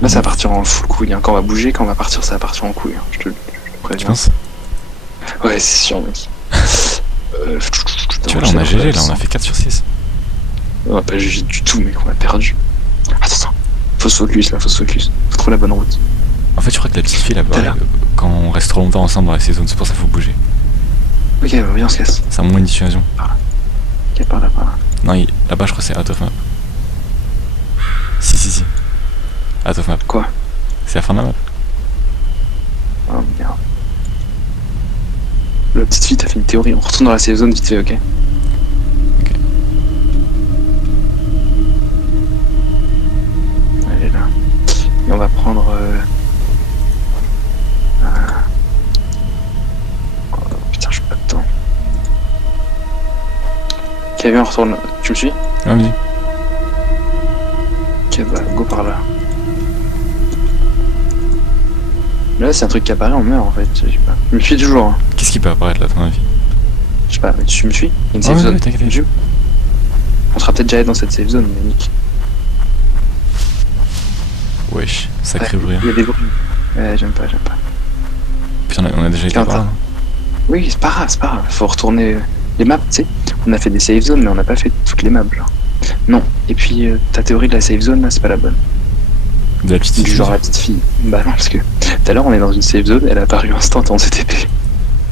Là, ça va partir en full couille. Hein. Quand on va bouger, quand on va partir, ça va partir en couille. Hein. Je te préviens. Tu penses? Ouais, c'est sûr, mec. Tu vois, là, on a GG, là, on a fait 4 sur 6. On a pas GG du tout, mec, on a perdu. Attends, faut se focus, là, faut se focus. Faut trouver la bonne route. En fait, je crois que la petite fille, là, quand on reste trop longtemps ensemble dans la saison, c'est pour ça qu'il faut bouger. Ok, bah, viens, on se casse. Ça a moins une dissuasion. Ok, par là, par là. Non, là-bas, je crois que c'est out of map. Si. Out of map. Quoi? C'est la fin de la map. Oh merde. La petite fille, t'as fait une théorie. On retourne dans la safe zone vite fait, ok? Ok. Elle est là. Et on va prendre. Oh, putain, j'ai pas de temps. Ok, viens, on retourne. Tu me suis? Ah, vas-y. Ok, bah, go par là. Là, c'est un truc qui apparaît, on meurt en fait. Je sais pas. Je me suis toujours. Hein. Qu'est-ce qui peut apparaître là, à ton avis? Je sais pas, mais tu me suis? Il y a une Ah, safe ouais, zone. ouais, t'inquiète. Je- On sera peut-être déjà dans cette safe zone, mais nique. Wesh, sacré bruit. Il y a des bruits. Ouais, j'aime pas. Putain, on a déjà été Tiens, par là. non? Oui, c'est pas grave. Faut retourner les maps, tu sais. On a fait des safe zones, mais on n'a pas fait toutes les maps, genre. Non. Et puis, ta théorie de la safe zone, là, c'est pas la bonne. De la petite fille. Du genre la petite fille. Bah non, parce que tout à l'heure, on est dans une safe zone, elle a apparu instant en CTP.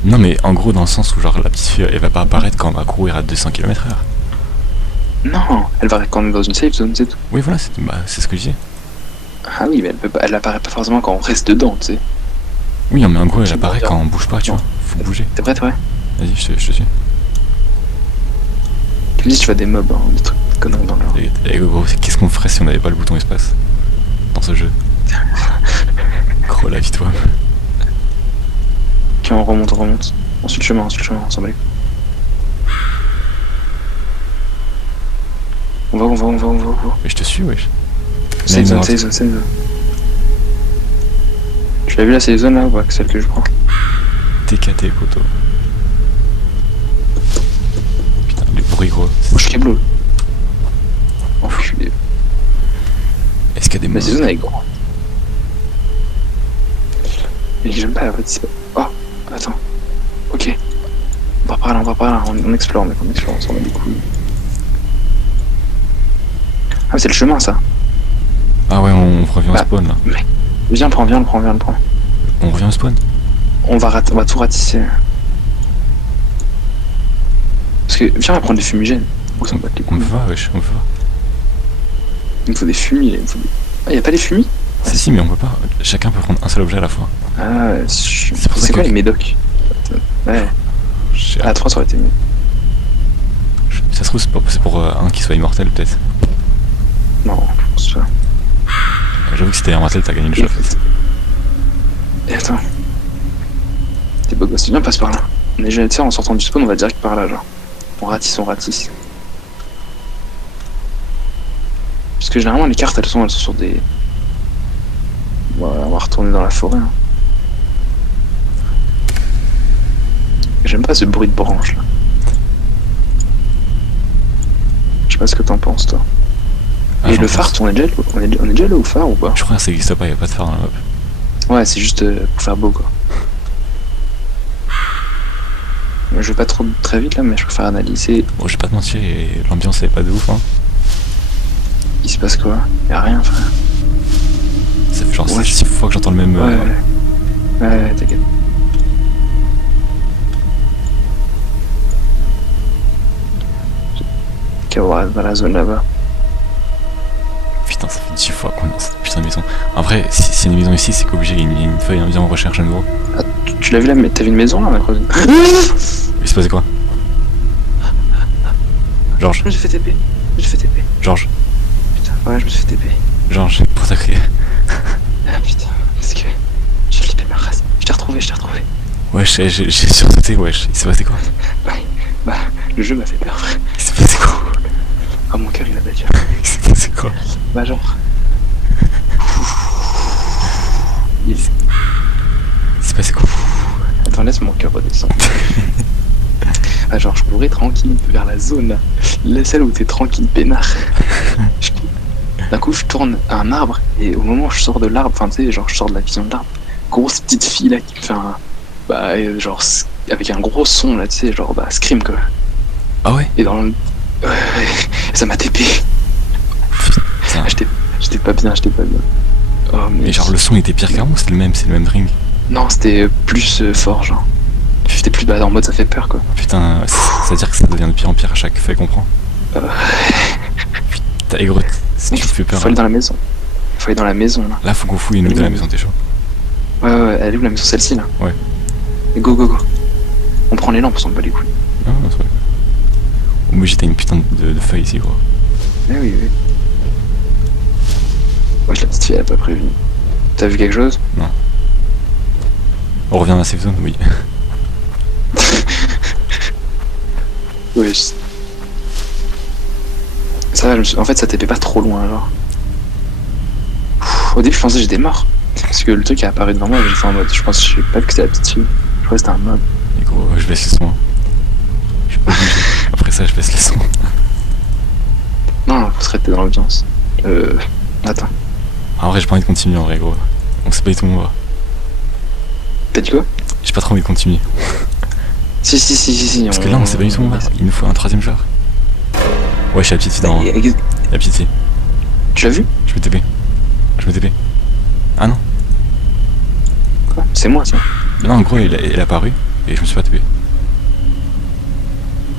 Non, mais en gros, dans le sens où, genre, la petite fille, elle va pas apparaître quand on va courir à 200 km/h. Non, elle va quand on est dans une safe zone, c'est tout. Oui, voilà, c'est ce que je disais. Ah oui, mais elle apparaît pas forcément quand on reste dedans, tu sais. Oui, mais en gros, elle Qui apparaît m'endort. quand on bouge pas, tu vois. Faut bouger. T'es prête, ouais? Vas-y, je te suis. Tu me dis, tu vois des mobs, hein, des trucs de conneries dans le genre. Et gros, qu'est-ce qu'on ferait si on avait pas le bouton espace dans ce jeu? Gros, la vie, toi. Ok, on remonte. On suit le chemin, on s'en bat les couilles. On va. Mais je te suis, wesh. Safe zone. Tu l'as vu la safe zone là ou pas? Celle que je prends. TKT, poteau. Putain, les bruits, gros. Oh, je suis bleu. Enculé. Est-ce qu'il y a des La morts? safe zone elle est grande. Et j'aime pas la fait, c'est pas. Oh, attends. Ok. On va par là. On explore, mec, on s'en bat les couilles. Ah, mais c'est le chemin ça. Ah ouais, on revient au spawn, là. Mec. Viens, le prends. On revient au spawn? On va tout ratisser. Parce que, viens, on va prendre des fumigènes. Où s'en battent les On couilles. peut pas, wesh, on peut pas. Il me faut des fumis, là. Ah, y'a pas des fumis? Si, mais on peut pas. Chacun peut prendre un seul objet à la fois. Ah, C'est pour ça c'est quoi que- les médocs? Ouais. Je sais- Ah, 3 ça aurait été mieux. Ça se trouve, c'est pour un qui soit immortel, peut-être. Non, je pense pas. J'avoue que si t'es immortel, t'as gagné le jeu, en fait. Et attends. T'es beau gosse, viens, passe par là. On est déjà, tu sais, en sortant du spawn, on va direct par là, genre. On ratisse. Parce que généralement, les cartes, elles sont sur des. Voilà, on va retourner dans la forêt. Hein. J'aime pas ce bruit de branche, là. Je sais pas ce que t'en penses, toi. Ah, Et j'en le pense. phare, on est déjà là au phare ou pas? Je crois que ça existe pas, y'a pas de phare dans la map. Ouais, c'est juste pour faire beau, quoi. Je vais pas trop très vite là, mais je préfère analyser. Bon, je vais pas te mentir, et l'ambiance elle est pas de ouf, hein. Il se passe quoi? Y'a rien, frère. Ça fait genre Ouais, 6 fois que j'entends le même. Ouais, t'inquiète. Ok, on va dans la zone là-bas. Putain, ça fait 10 fois qu'on est dans cette putain de maison. En vrai, si c'est une maison ici, c'est qu'obligé, il y a une feuille, viens, on recherche à nouveau. Ah, tu l'as vu là, mais t'as vu une maison là, on a creusé. Il se passait quoi? Georges, Je me suis fait TP. Georges, Putain, ouais, je me suis fait TP. Georges, pour ta crier. Ah putain, parce que j'ai flippé ma race. Je t'ai retrouvé. Wesh, j'ai sursauté, wesh. Il s'est passé quoi? Bah, le jeu m'a fait peur, frère. Il s'est passé quoi? Ah, mon cœur il a battu. Il s'est passé quoi? Bah, genre. Il s'est passé quoi? Attends, laisse mon cœur redescendre. Ah, genre, je courais tranquille vers la zone là. Celle où t'es tranquille, peinard. Je D'un coup, je tourne à un arbre, et au moment où je sors de l'arbre, enfin, tu sais, genre, je sors de la vision de l'arbre, grosse petite fille là qui me fait un. Bah, genre, avec un gros son là, tu sais, genre, bah, scream quoi. Ah ouais? Et dans le. Ça m'a TP. Putain. J'étais pas bien, j'étais pas bien. Oh, Mais genre le son était pire qu'avant ou c'est le même drink? Non, c'était plus fort, genre. J'étais plus en mode ça fait peur quoi. Putain, ça veut dire que ça devient de pire en pire à chaque fait qu'on prend. Putain, et gros, si tu me fais peur. Faut aller dans la maison. Faut aller dans la maison là. Là, faut qu'on fouille une de la maison, t'es chaud? Ouais, elle est où la maison? Celle-ci là? Ouais. Et go. On prend les lampes, on s'en bat les couilles. Ah, non, c'est vrai. Oh, mais t'as une putain de feuille ici, gros. Mais oui. Wesh, la petite fille elle a pas prévu. T'as vu quelque chose? Non. On revient à la safe zone, oui. Wesh. Ça va, en fait ça t'épait pas trop loin genre. Au début je pensais que j'étais mort. Parce que le truc est apparu devant moi, j'ai fait en mode, je pense que je sais pas que c'était la petite fille. Je crois que c'était un mob. Et gros, je baisse le son. Je suis pas obligé. Après ça, je baisse le son. Non, faut se rester dans l'ambiance. Attends. En vrai, j'ai pas envie de continuer en vrai, gros. Donc c'est pas du tout mon va. T'as dit quoi? J'ai pas trop envie de continuer. Si. Parce que là, on sait pas du tout mon va. Il nous faut un troisième joueur. Ouais, je suis la petite fille dans. La petite fille. Tu l'as vu? Je me TP. Ah non. Quoi? C'est moi ça. Non, en gros, il est apparu et je me suis pas TP.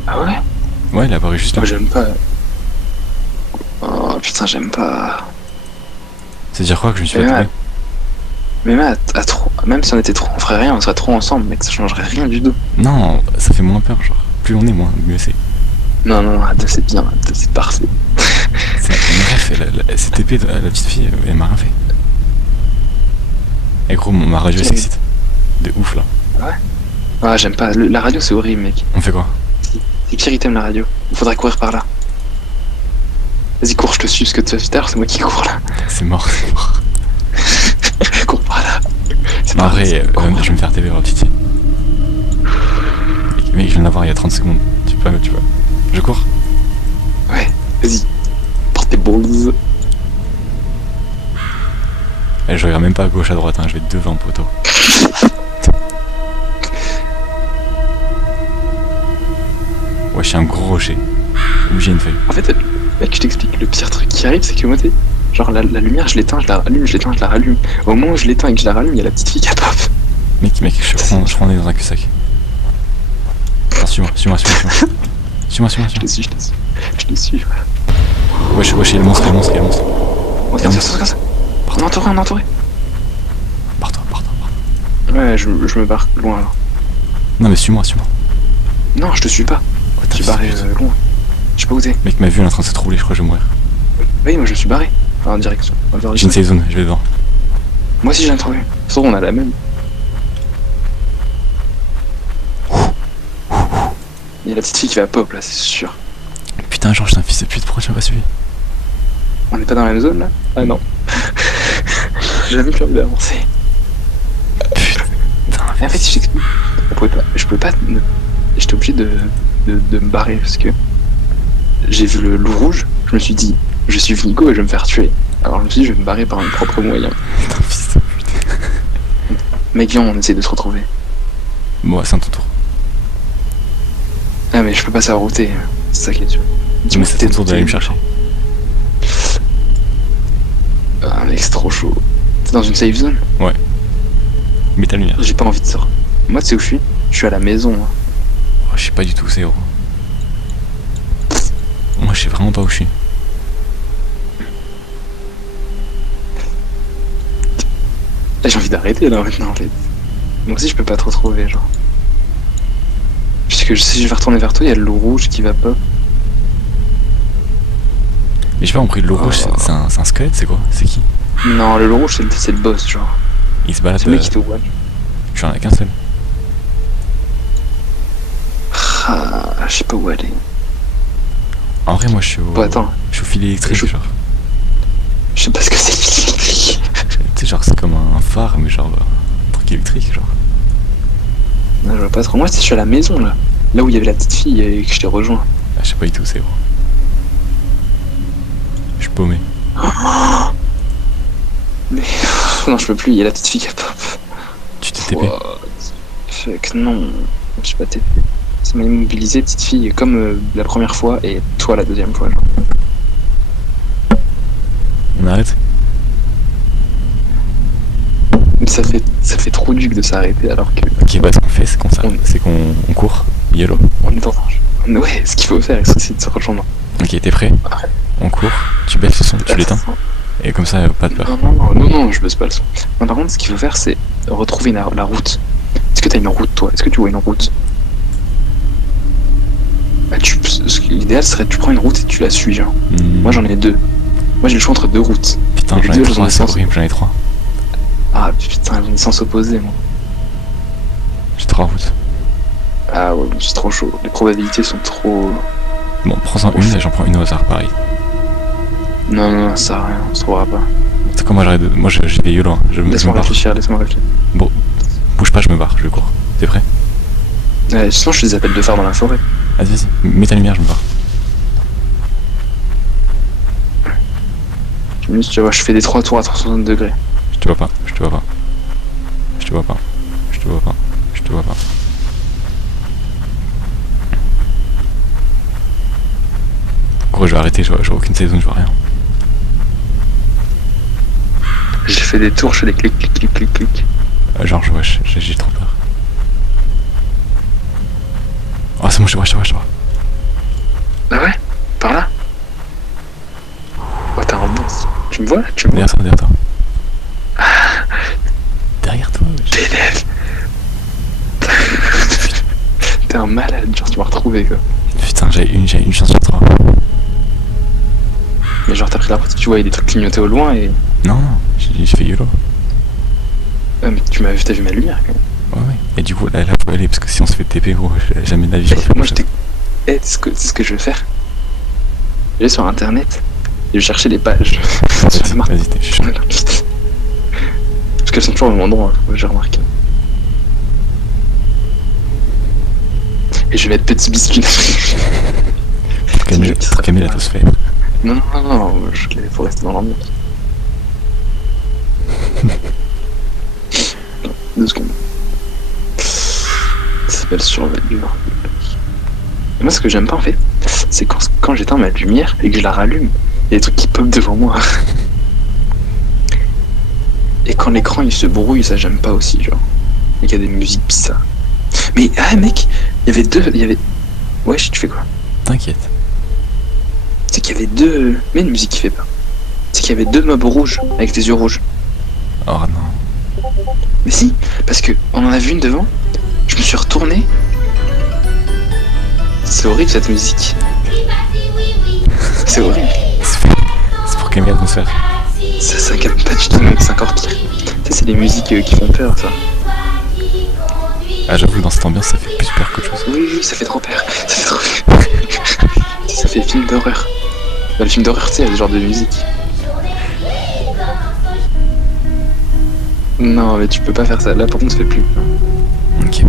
Ah ouais? Ouais, il est apparu juste là. Moi j'aime pas. Oh putain, j'aime pas. C'est dire quoi que je me suis pas TP? Mais même à trop, même si on était trop, on ferait rien, on serait trop ensemble, mec, ça changerait rien du tout. Non, ça fait moins peur, genre. Plus on est, mieux c'est. Non, à deux c'est bien, à deux c'est parfait. Bref, elle s'est TP, la petite fille, elle m'a rien fait. Et gros, ma radio s'excite. De ouf là. Ouais? Ah, j'aime pas. La radio c'est horrible, mec. On fait quoi? C'est pire, il t'aime la radio. Il faudrait courir par là. Vas-y, cours, je te suis, parce que tout à l'heure, c'est moi qui cours là. C'est mort. Cours par là. C'est pas vrai, je vais me faire TP par la petite fille. Mec, je viens de l'avoir il y a 30 secondes. Tu peux. Je cours? Ouais, vas-y. Porte tes balls. Je regarde même pas à gauche, à droite, hein. Je vais devant, poteau. Ouais, je suis un gros rocher. Obligé une feuille. En fait, mec, je t'explique, le pire truc qui arrive, c'est que moi, genre la lumière, je l'éteins, je la rallume, je l'éteins, je la rallume. Au moment où je l'éteins et que je la rallume, il y a la petite fille qui a pop. Mec, je prends dans un cul-sac. Attends, suis-moi. Suis-moi. Je te suis. Wesh, il y a le monstre. Regarde ça. On est entouré. Pars-toi. Ouais, je me barre loin là. Non, mais suis-moi. Non, je te suis pas. Ouais, Je suis barré loin. Je sais pas où t'es. Mec, ma vue elle est en train de se troubler, je crois que je vais mourir. Oui, moi je suis barré. Enfin, en direction. J'ai une safe zone, je vais devant. Moi aussi j'ai un trouvé. Sauf on a la même. Il y a la petite fille qui va pop là, c'est sûr. Putain, Georges, t'es un fils de pute, pourquoi tu m'as pas suivi? On n'est pas dans la même zone là? Ah non. J'avais plus envie d'avancer. Putain, Et en fait, si je t'explique, je pouvais pas. J'étais obligé de me barrer parce que j'ai vu le loup rouge. Je me suis dit, je suis Nico et je vais me faire tuer. Alors je me suis dit, je vais me barrer par mes propres moyens. putain, fils de pute. Mec, viens, on essaie de se retrouver. Bon, c'est un ton tour. Ah, mais je peux pas savoir où t'es. C'est ça qui est dur. Dis-moi, c'est ton tour d'aller me chercher. Ah, mec, c'est trop chaud. T'es dans une safe zone? Ouais. Mets ta lumière. J'ai pas envie de sortir. Moi, tu sais où je suis? Je suis à la maison. Hein. Oh, je sais pas du tout où c'est, gros. Moi, je sais vraiment pas où je suis. Là, j'ai envie d'arrêter là maintenant en fait. Moi aussi, je peux pas te retrouver, genre. Puisque si je vais retourner vers toi, il y a le loup rouge qui va pas. Mais je sais pas, on pris le loup rouge, c'est un squelette, c'est quoi? C'est qui? Non, le loup rouge, c'est le boss, genre. Il se balade. C'est le mec qui te one. Je suis en ai qu'un seul. Ah, je sais pas où aller. En vrai, moi, je suis au. Bon, attends. Je suis au fil électrique, genre. Je sais pas ce que c'est électrique. Tu sais, genre, c'est comme un phare, mais genre. Un truc électrique, genre. Non, je vois pas trop. Moi, je suis à la maison, là. Là où il y avait la petite fille et que je t'ai rejoint. Ah, je sais pas du tout où c'est, gros. Je suis paumé. Mais non, je peux plus, il y a la petite fille qui a pop. Tu t'es TP. What? Fuck, non, je sais pas TP. Ça m'a immobilisé, petite fille, comme la première fois et toi la deuxième fois. Genre. On arrête? Mais ça fait trop duc de s'arrêter alors que Ok, bah ce qu'on fait, c'est qu'on s'arrête. C'est qu'on court. YOLO. on est dans un. Ouais, ce qu'il faut faire, c'est de se rejoindre. Ok, t'es prêt? On court. Tu baisses le son, tu l'éteins. Et comme ça, pas de peur. Non, je baisse pas le son. Non, par contre, ce qu'il faut faire, c'est retrouver la route. Est-ce que t'as une route, toi? Est-ce que tu vois une route? Bah, l'idéal serait que tu prends une route et tu la suis, genre. Moi, j'en ai deux. Moi, j'ai le choix entre deux routes. Putain, Et les j'en ai deux, elles trois, ont des c'est sens. horrible, j'en ai trois. Ah, putain, j'ai des sens opposés, moi. J'ai trois routes. Ah ouais, c'est trop chaud. Les probabilités sont trop... Bon, prends-en une et j'en prends une au hasard, pareil. Non, ça sert à rien, on se trouvera pas. C'est comme moi, j'arrête de... Moi, j'ai des YOLO. Hein. Je me Laisse-moi barre. réfléchir. Bon, bouge pas, je me barre, je cours. T'es prêt? Sinon, je les appelle de phare dans la forêt. Vas-y, mets ta lumière, je me barre. Tu vois, je fais des 3 tours à 360 degrés. Je te vois pas, je te vois pas. Je te vois pas. Je te vois pas. Je te vois pas. Gros, je vais arrêter, je vois aucune saison, je vois rien. J'ai fait des tours, je fais des clics. Genre, j'ai trop peur. Oh, c'est bon, je te vois. Ah ouais? Par là? Oh, t'as un bon. Tu me vois là? Tu me vois? Derrière toi. Derrière toi, wesh. T'élèves. T'es un malade, genre tu m'as retrouvé quoi. Putain, j'ai une chance sur trois. Mais genre t'as pris la route, tu vois, il y a des trucs clignotés au loin et... Non, j'ai fait YOLO. Ouais, mais t'as vu ma lumière quand même. Ouais. Et du coup, là, faut aller, parce que si on se fait TP, gros, jamais de la vie, je refais Moi pas je t'ai... c'est ce que je vais faire. Je vais sur internet et je vais chercher les pages. Vas-y, t'es chaud. Parce qu'elles sont toujours au même endroit, j'ai remarqué. Et je vais mettre petit biscuit. Pour calmer l'atmosphère. Non, faut rester dans l'ambiance. 2 secondes. Ça s'appelle surveillure. Et moi, ce que j'aime pas en fait, c'est quand j'éteins ma lumière et que je la rallume, il y a des trucs qui pop devant moi. Et quand l'écran il se brouille, ça j'aime pas aussi, genre. Et qu'il y a des musiques bizarres. Mais, mec, il y avait... Wesh, tu fais quoi? T'inquiète. C'est qu'il y avait deux... Mais une musique qui fait peur. C'est qu'il y avait 2 mobs rouges, avec des yeux rouges. Oh non. Mais si, parce que on en a vu une devant, je me suis retourné. C'est horrible cette musique. C'est horrible. C'est pour calmer l'atmosphère. Ça calme pas du tout, mec, c'est encore pire. Ça, c'est des musiques qui font peur, ça. Ah, j'avoue, dans cette ambiance, ça fait plus peur qu'autre chose. Oui, ça fait trop peur. Ça fait film d'horreur. Bah, le film d'horreur, tu sais, il y a ce genre de musique. Non, mais tu peux pas faire ça. Là, par contre, ça fait plus. Ok.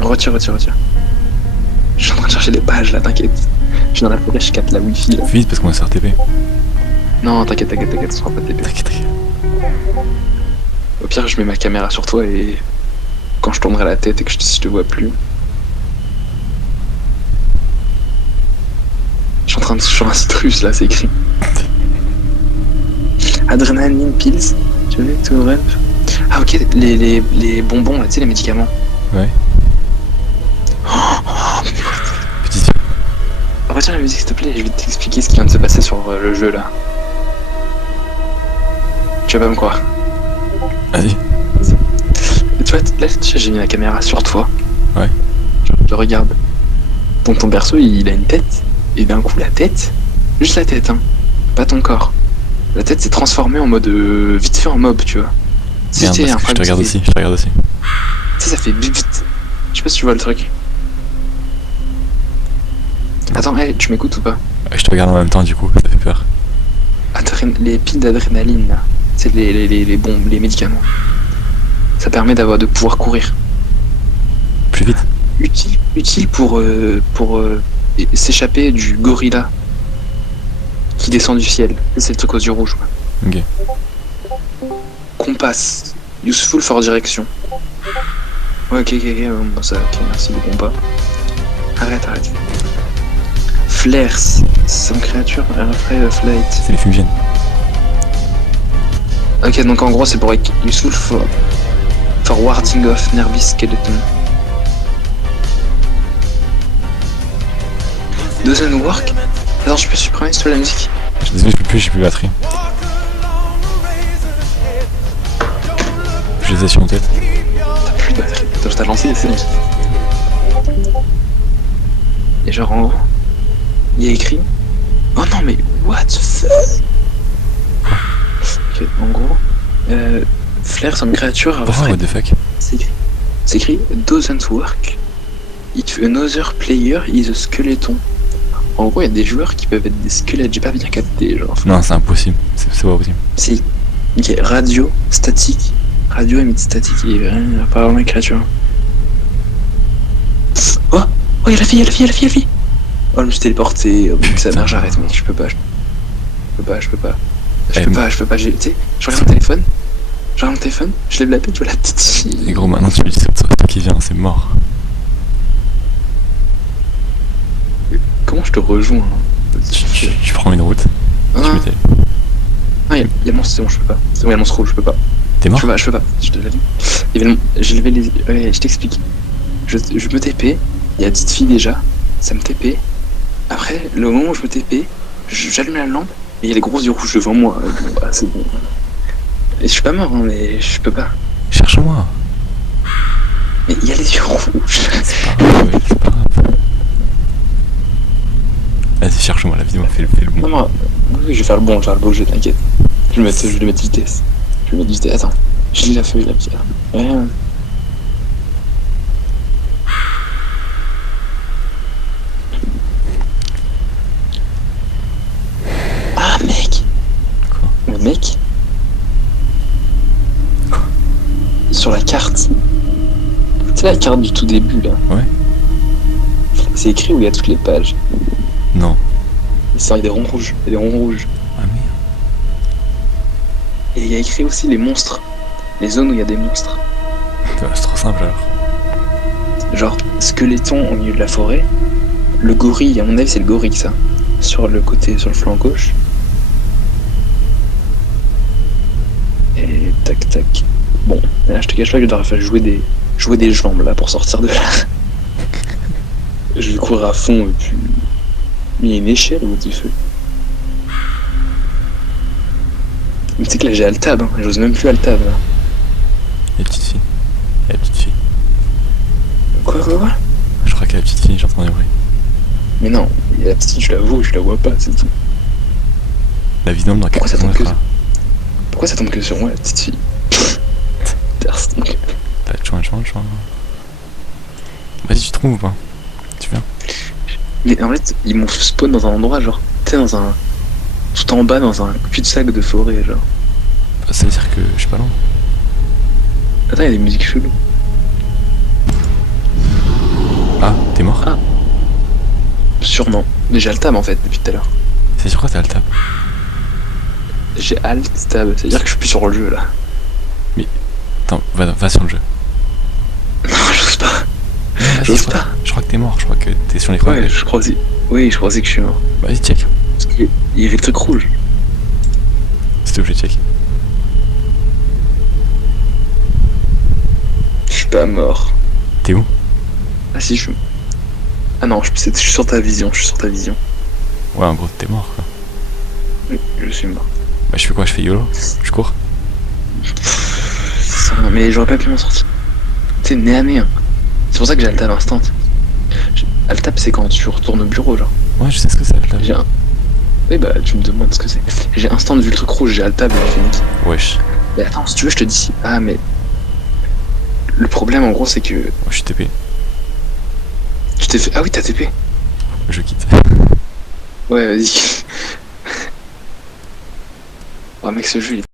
Retire. Je suis en train de chercher des pages, là, t'inquiète. Je suis dans la forêt, je capte la wifi, là. Vite, parce qu'on va se faire TP. Non, t'inquiète, ça sera pas TP. T'inquiète. Au pire, je mets ma caméra sur toi et quand je tournerai la tête et que je te vois plus. Je suis en train de sur un site russe là, c'est écrit. Adrenaline pills, tu veux tout rêve. Ah ok, les bonbons là, tu sais les médicaments. Ouais. Oh, Petite fille. retiens la musique s'il te plaît, je vais t'expliquer ce qui vient de se passer sur le jeu là. Tu vas pas me croire. Vas-y. Tu vois, là j'ai mis la caméra sur toi. Ouais. Je regarde. Donc ton perso il a une tête, et d'un coup la tête, juste la tête, hein, pas ton corps. La tête s'est transformée en mode vite fait en mob, tu vois. Merde, parce que je te regarde aussi, Ça fait vite. Je sais pas si tu vois le truc. Attends, hey, tu m'écoutes ou pas? Je te regarde en même temps, du coup, ça fait peur. Les piles d'adrénaline là, c'est les médicaments. Ça permet de pouvoir courir. Plus vite. Utile pour s'échapper du gorilla qui descend du ciel. C'est le truc aux yeux rouges. Ouais. Ok. Compass. Useful for direction. Ouais, ok, bon, ça, ok, merci le compas. Arrête. Flares. Some creature are afraid of light. C'est les fumigènes. Ok, donc en gros, c'est pour être useful for warding off Nervous Skeleton. Doesn't work? Attends, je peux supprimer sur la musique? Désolé, j'ai plus de batterie. Je les ai sur mon tête. T'as plus de batterie. Attends, je t'ai lancé, c'est bon. Et genre, en gros, il y a écrit. Oh non, mais what the fuck? Ok, en gros, Flair, some creature are What the fuck? C'est écrit doesn't work if another player is a skeleton. En gros, il y a des joueurs qui peuvent être des squelettes, j'ai pas bien capté, genre. Non, c'est impossible, c'est pas possible. Si. Ok, radio, statique. Radio émet statique et apparemment créature. Oh, y'a la fille. Oh, je me suis téléporté. Oh, ça mère, j'arrête, mec, je peux pas. Tu sais, je regarde mon téléphone, je lève la tête, je vois la petite fille. Et gros, maintenant tu lui dis c'est toi qui viens, c'est mort. Comment je te rejoins? Tu prends une route, tu mets tes... Ah, y'a le monstre, c'est bon, je peux pas. C'est bon, y'a le monstre rouge, je peux pas. T'es mort? Je peux pas, je te l'ai dit. J'ai levé les... Ouais, je t'explique. Je me TP, y'a la petite fille déjà, ça me TP. Après, le moment où je me TP, j'allume la lampe, et y'a les gros yeux rouges devant moi. Bon, bah, c'est bon. Et je suis pas mort, hein, mais je peux pas. Cherche-moi. Mais y'a les yeux rouges. C'est pas grave, c'est pas grave. Vas-y, cherche-moi, la vidéo fait le bon. Non, oui, je vais faire le bon jeu, t'inquiète. Je vais mettre vitesse. Attends, je lis la feuille, la pierre. Ouais. Ah, mec. Quoi? Mais mec. Quoi? Sur la carte. C'est la carte du tout début, là. Ouais. C'est écrit où il y a toutes les pages. Non. Il y a des ronds rouges. Ah merde. Et il y a écrit aussi les monstres. Les zones où il y a des monstres. C'est trop simple alors. Genre, squeletton au milieu de la forêt. Le gorille, à mon avis, c'est le gorille, ça. Sur le flanc gauche. Et tac. Bon, là, je te cache pas que je dois faire jouer des jambes, là, pour sortir de là. Je vais courir à fond, et puis... Mais il y a une échelle ou du feu. Mais tu sais que là, j'ai Altab, hein. J'ose même plus Altab, là. La petite fille. Quoi? Je crois que la petite fille, j'entends des bruits. Mais non, la petite, je la vois pas, c'est tout. La vidéo dans Pourquoi ça tombe là. Pourquoi ça tombe que sur moi, la petite fille? Personne. T'as chouin. Vas-y, tu trouves ou pas? Tu viens? Mais en fait, ils m'ont spawn dans un endroit, genre, tu sais, tout en bas, dans un cul-de-sac de forêt, genre. Bah, ça veut dire que je suis pas loin. Attends, il y a des musiques cheloues. Ah, t'es mort? Ah. Sûrement. Mais j'ai Altab en fait depuis tout à l'heure. C'est sur quoi t'as le tab? J'ai Alt-Tab, c'est-à-dire que je suis plus sur le jeu là. Attends, va sur le jeu. Non, j'ose pas. J'ose pas. Je crois que t'es mort, je crois que t'es sur l'écran. Ouais, je crois aussi. Oui, je crois aussi que je suis mort. Vas-y, check. Parce qu'il y avait le truc rouge. C'était obligé de check. Je suis pas mort. T'es où? Ah si, je suis... Ah non, je suis sur ta vision, Ouais, en gros, t'es mort quoi. Oui, je suis mort. Bah, je fais quoi? Je fais YOLO? Je cours? Mais j'aurais pas pu m'en sortir. Tu sais, nez à nez. Hein. C'est pour ça que j'ai Altab instant. Altab, c'est quand tu retournes au bureau, genre. Ouais, je sais ce que c'est le tab. J'ai un... Oui, bah, tu me demandes ce que c'est. J'ai instant vu le truc rouge, j'ai Altab et j'ai fini. Wesh. Mais attends, si tu veux, je te dis. Ah, mais. Le problème, en gros, c'est que. Ouais, je suis TP. Tu t'es fait. Ah oui, t'as TP. Je quitte. Ouais, vas-y. Oh, mec, ce jeu, il est